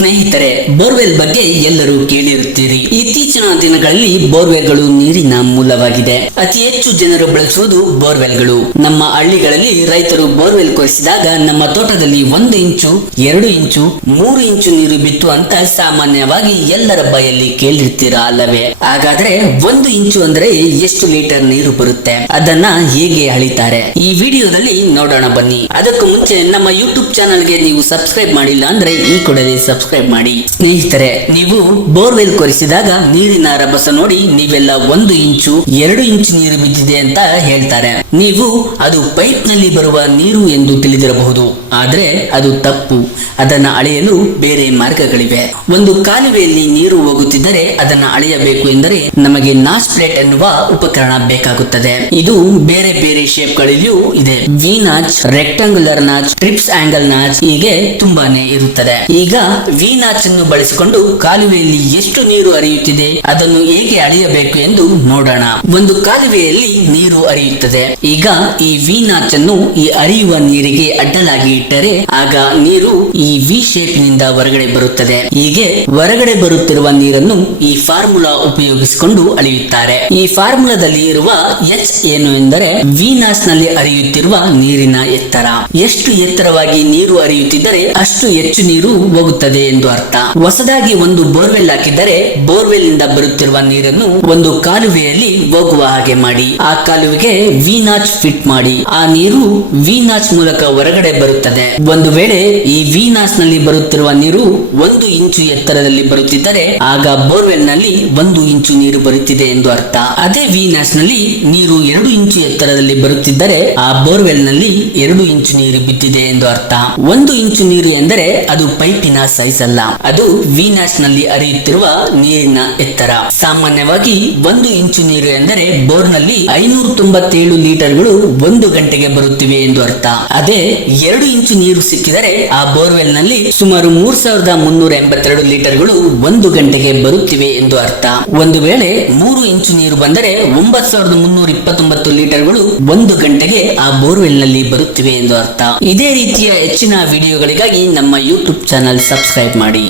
ಸ್ನೇಹಿತರೆ, ಬೋರ್ವೆಲ್ ಬಗ್ಗೆ ಎಲ್ಲರೂ ಕೇಳಿರುತ್ತೀರಿ. ಇತ್ತೀಚಿನ ದಿನಗಳಲ್ಲಿ ಬೋರ್ವೆಲ್ಗಳು ನೀರಿನ ಮೂಲವಾಗಿದೆ. ಅತಿ ಹೆಚ್ಚು ಜನರು ಬಳಸುವುದು ಬೋರ್ವೆಲ್ಗಳು. ನಮ್ಮ ಹಳ್ಳಿಗಳಲ್ಲಿ ರೈತರು ಬೋರ್ವೆಲ್ ಕೊರೆಸಿದಾಗ ನಮ್ಮ ತೋಟದಲ್ಲಿ 1 ಇಂಚು, 2 ಇಂಚು, 3 ಇಂಚು ನೀರು ಬಿತ್ತು ಅಂತ ಸಾಮಾನ್ಯವಾಗಿ ಎಲ್ಲರ ಬಾಯಲ್ಲಿ ಕೇಳಿರ್ತೀರಾ ಅಲ್ಲವೇ? ಹಾಗಾದ್ರೆ 1 ಇಂಚು ಅಂದ್ರೆ ಎಷ್ಟು ಲೀಟರ್ ನೀರು ಬರುತ್ತೆ? ಅದನ್ನ ಹೇಗೆ ಅಳಿತಾರೆ ಈ ವಿಡಿಯೋದಲ್ಲಿ ನೋಡೋಣ ಬನ್ನಿ. ಅದಕ್ಕೂ ಮುಂಚೆ ನಮ್ಮ ಯೂಟ್ಯೂಬ್ ಚಾನಲ್ಗೆ ನೀವು ಸಬ್ಸ್ಕ್ರೈಬ್ ಮಾಡಿಲ್ಲ ಅಂದ್ರೆ ಈ ಕೂಡಲೇ ಸಬ್ಸ್ಕ್ರೈಬ್ ಮಾಡಿ. ಸ್ನೇಹಿತರೆ, ನೀವು ಬೋರ್ವೆಲ್ ಕೊರೆಸಿದಾಗ ನೀರಿನ ರಭಸ ನೋಡಿ ನೀವೆಲ್ಲ 1 ಇಂಚು 2 ಇಂಚು ನೀರು ಬಿದ್ದಿದೆ ಅಂತ ಹೇಳ್ತಾರೆ. ನೀವು ಅದು ಪೈಪ್ ನಲ್ಲಿ ಬರುವ ನೀರು ಎಂದು ತಿಳಿದಿರಬಹುದು, ಆದ್ರೆ ಅದು ತಪ್ಪು. ಅದನ್ನ ಅಳೆಯಲು ಬೇರೆ ಮಾರ್ಗಗಳಿವೆ. ಒಂದು ಕಾಲುವೆಯಲ್ಲಿ ನೀರು ಹೋಗುತ್ತಿದ್ದರೆ ಅದನ್ನ ಅಳೆಯಬೇಕು ಎಂದರೆ ನಮಗೆ ನಾಚ್ ಪ್ಲೇಟ್ ಎನ್ನುವ ಉಪಕರಣ ಬೇಕಾಗುತ್ತದೆ. ಇದು ಬೇರೆ ಬೇರೆ ಶೇಪ್ ಗಳಲ್ಲಿಯೂ ಇದೆ. ವಿ ನಾಚ್, ರೆಕ್ಟಾಂಗುಲರ್ ನಾಚ್, ಟ್ರಿಪ್ಸ್ ಆಂಗಲ್ ನಾಚ್, ಹೀಗೆ ತುಂಬಾನೇ ಇರುತ್ತದೆ. ಈಗ ವಿ ನಾಚ್ ಅನ್ನು ಬಳಸಿಕೊಂಡು ಕಾಲುವೆಯಲ್ಲಿ ಎಷ್ಟು ನೀರು ಹರಿಯುತ್ತಿದೆ ಅದನ್ನು ಹೇಗೆ ಅಳೆಯಬೇಕು ಎಂದು ನೋಡೋಣ. ಒಂದು ಕಾಲುವೆಯಲ್ಲಿ ನೀರು ಹರಿಯುತ್ತದೆ. ಈಗ ಈ ವಿ ನಾಚ್ ಅನ್ನು ಈ ಹರಿಯುವ ನೀರಿಗೆ ಅಡ್ಡಲಾಗಿ ಇಟ್ಟರೆ ಆಗ ನೀರು ಈ ವಿ ಶೇಪ್ ನಿಂದ ಹೊರಗಡೆ ಬರುತ್ತದೆ. ಹೀಗೆ ಹೊರಗಡೆ ಬರುತ್ತಿರುವ ನೀರನ್ನು ಈ ಫಾರ್ಮುಲಾ ಉಪಯೋಗಿಸಿಕೊಂಡು ಅಳೆಯುತ್ತಾರೆ. ಈ ಫಾರ್ಮುಲಾದಲ್ಲಿ ಇರುವ ಎಚ್ ಏನು ಎಂದರೆ ವಿ ನಾಚ್ ನಲ್ಲಿ ಹರಿಯುತ್ತಿರುವ ನೀರಿನ ಎತ್ತರ. ಎಷ್ಟು ಎತ್ತರವಾಗಿ ನೀರು ಹರಿಯುತ್ತಿದ್ದರೆ ಅಷ್ಟು ಹೆಚ್ಚು ನೀರು ಹೋಗುತ್ತದೆ ಎಂದು ಅರ್ಥ. ಹೊಸದಾಗಿ ಒಂದು ಬೋರ್ವೆಲ್ ಹಾಕಿದರೆ ಬೋರ್ವೆಲ್ ನಿಂದ ಬರುತ್ತಿರುವ ನೀರನ್ನು ಒಂದು ಕಾಲುವೆಯಲ್ಲಿ ಹೋಗುವ ಹಾಗೆ ಮಾಡಿ ಆ ಕಾಲುವೆಗೆ ವಿ ನಾಚ್ ಫಿಟ್ ಮಾಡಿ ಆ ನೀರು ವಿ ನಾಚ್ ಮೂಲಕ ಹೊರಗಡೆ ಬರುತ್ತದೆ. ಒಂದು ವೇಳೆ ಈ ವಿ ನಾಚ್ ನಲ್ಲಿ ಬರುತ್ತಿರುವ ನೀರು 1 ಇಂಚು ಎತ್ತರದಲ್ಲಿ ಬರುತ್ತಿದ್ದರೆ ಆಗ ಬೋರ್ವೆಲ್ ನಲ್ಲಿ 1 ಇಂಚು ನೀರು ಬರುತ್ತಿದೆ ಎಂದು ಅರ್ಥ. ಅದೇ ವಿ ನಾಚ್ ನಲ್ಲಿ ನೀರು 2 ಇಂಚು ಎತ್ತರದಲ್ಲಿ ಬರುತ್ತಿದ್ದರೆ ಆ ಬೋರ್ವೆಲ್ ನಲ್ಲಿ 2 ಇಂಚು ನೀರು ಬಿದ್ದಿದೆ ಎಂದು ಅರ್ಥ. 1 ಇಂಚು ನೀರು ಎಂದರೆ ಅದು ಪೈಪಿನ ಸೈಜ್ ಅಲ್ಲ, ಅದು ವಿ ನಾಚ್ ನಲ್ಲಿ ಹರಿಯುತ್ತಿರುವ ನೀರಿನ ಎತ್ತರ. ಸಾಮಾನ್ಯವಾಗಿ 1 ಇಂಚು ನೀರು ಎಂದರೆ ಬೋರ್ ನಲ್ಲಿ 597 ಲೀಟರ್ಗಳು 1 ಗಂಟೆಗೆ ಬರುತ್ತಿವೆ ಎಂದು ಅರ್ಥ. ಅದೇ 2 ಇಂಚು ನೀರು ಸಿಕ್ಕಿದರೆ ಆ ಬೋರ್ವೆಲ್ ನಲ್ಲಿ ಸುಮಾರು 3382 ಲೀಟರ್ಗಳು 1 ಗಂಟೆಗೆ ಬರುತ್ತಿವೆ ಎಂದು ಅರ್ಥ. ಒಂದು ವೇಳೆ 3 ಇಂಚು ನೀರು ಬಂದರೆ 9329 ಲೀಟರ್ಗಳು 1 ಗಂಟೆಗೆ ಆ ಬೋರ್ವೆಲ್ ನಲ್ಲಿ ಬರುತ್ತಿವೆ ಎಂದು ಅರ್ಥ. ಇದೇ ರೀತಿಯ ಹೆಚ್ಚಿನ ವಿಡಿಯೋಗಳಿಗಾಗಿ ನಮ್ಮ ಯೂಟ್ಯೂಬ್ ಚಾನಲ್ ಸಬ್ಸ್ಕ್ರೈಬ್ ಮಾಡಿ.